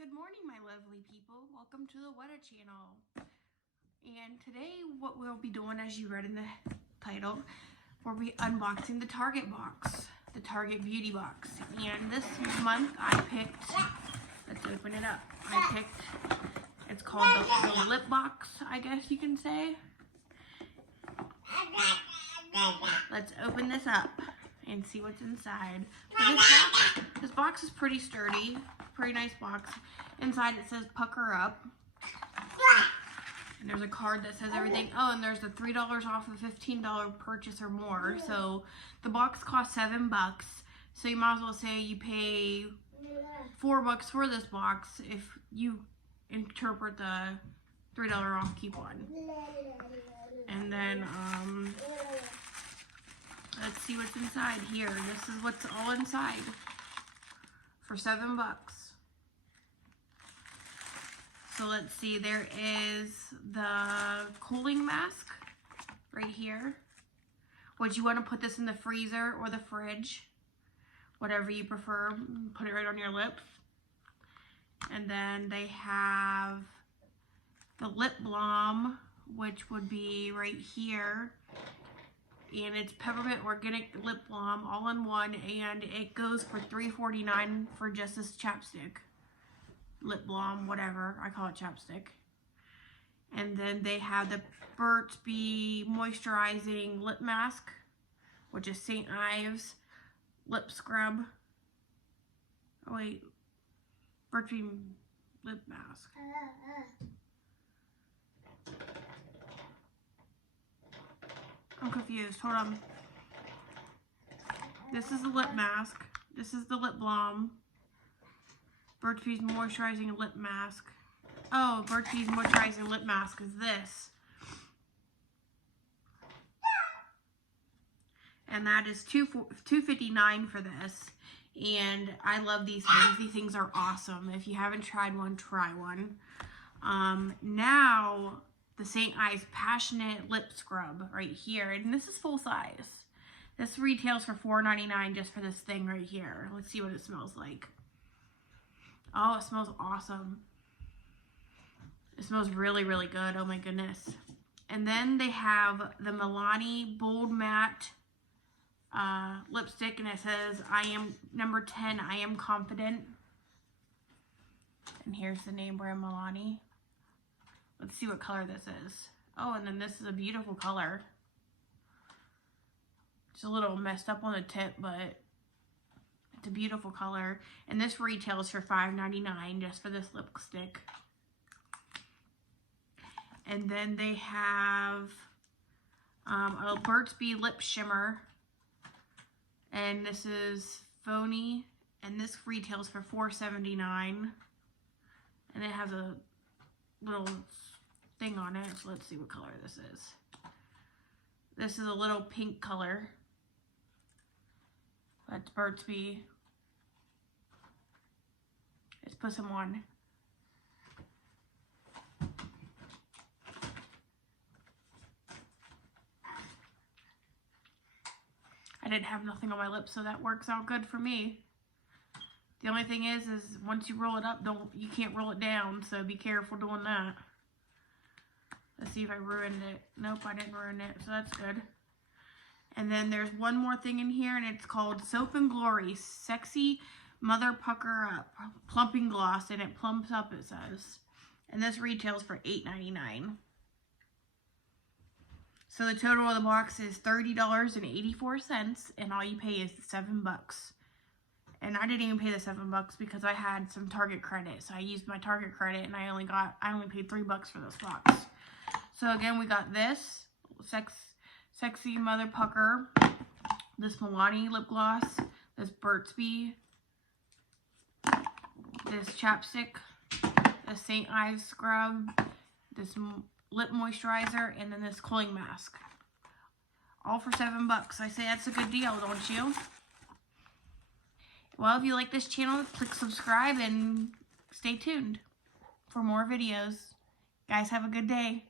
Good morning, my lovely people. Welcome to the Weta channel. And today what we'll be doing, as you read in the title, we'll be unboxing the Target box, the Target Beauty box. And this month I picked, let's open it up, it's called the Lip Box, I guess you can say. Let's open this up and see what's inside. This box is pretty sturdy, pretty nice box. Inside it says pucker up. And there's a card that says everything. Oh, and there's the $3 off of $15 purchase or more. So the box costs $7. So you might as well say you pay $4 for this box if you interpret the $3 off coupon. And then let's see what's inside here. This is what's all inside for $7. So let's see, there is the cooling mask right here. Would you want to put this in the freezer or the fridge? Whatever you prefer, put it right on your lips. And then they have the lip balm, which would be right here. And it's peppermint organic lip balm all in one, and it goes for $3.49 for just this chapstick. Lip balm, whatever, I call it chapstick. And then they have the Burt's Bees moisturizing lip mask, which is St. Ives lip scrub. Oh wait, Burt's Bees lip mask. I'm confused. Hold on. This is the lip mask. This is the lip balm. Burt's Bees moisturizing lip mask. Oh, Burt's Bees moisturizing lip mask is this. And that is $2.59 for this. And I love these things. These things are awesome. If you haven't tried one, try one. Now, the St. Ives Passionate Lip Scrub right here. And this is full size. This retails for $4.99 just for this thing right here. Let's see what it smells like. Oh, it smells awesome. It smells really, really good. Oh my goodness. And then they have the Milani Bold Matte lipstick, and it says, I am number 10, I am confident. And here's the name brand Milani. Let's see what color this is. Oh, and then this is a beautiful color. It's a little messed up on the tip, but it's a beautiful color. And this retails for $5.99 just for this lipstick. And then they have a Burt's Bees Lip Shimmer. And this is Phony. And this retails for $4.79. And it has a little thing on it. So let's see what color this is. This is a little pink color. That's Burt's Bees. Let's put some on. I didn't have nothing on my lips, so that works out good for me. The only thing is once you roll it up, you can't roll it down, so be careful doing that. Let's see if I ruined it. Nope, I didn't ruin it, so that's good. And then there's one more thing in here, and it's called Soap and Glory Sexy Mother Pucker Up Plumping Gloss, and it plumps up, it says. And this retails for $8.99. So the total of the box is $30.84, and all you pay is $7. And I didn't even pay the $7 because I had some Target credit. So I used my Target credit, and I only paid $3 for this box. So again, we got this Sexy Mother Pucker, this Milani lip gloss, this Burt's Bees, this chapstick, this St. Ives scrub, this lip moisturizer, and then this cooling mask. All for $7. I say that's a good deal, don't you? Well, if you like this channel, click subscribe and stay tuned for more videos. Guys, have a good day.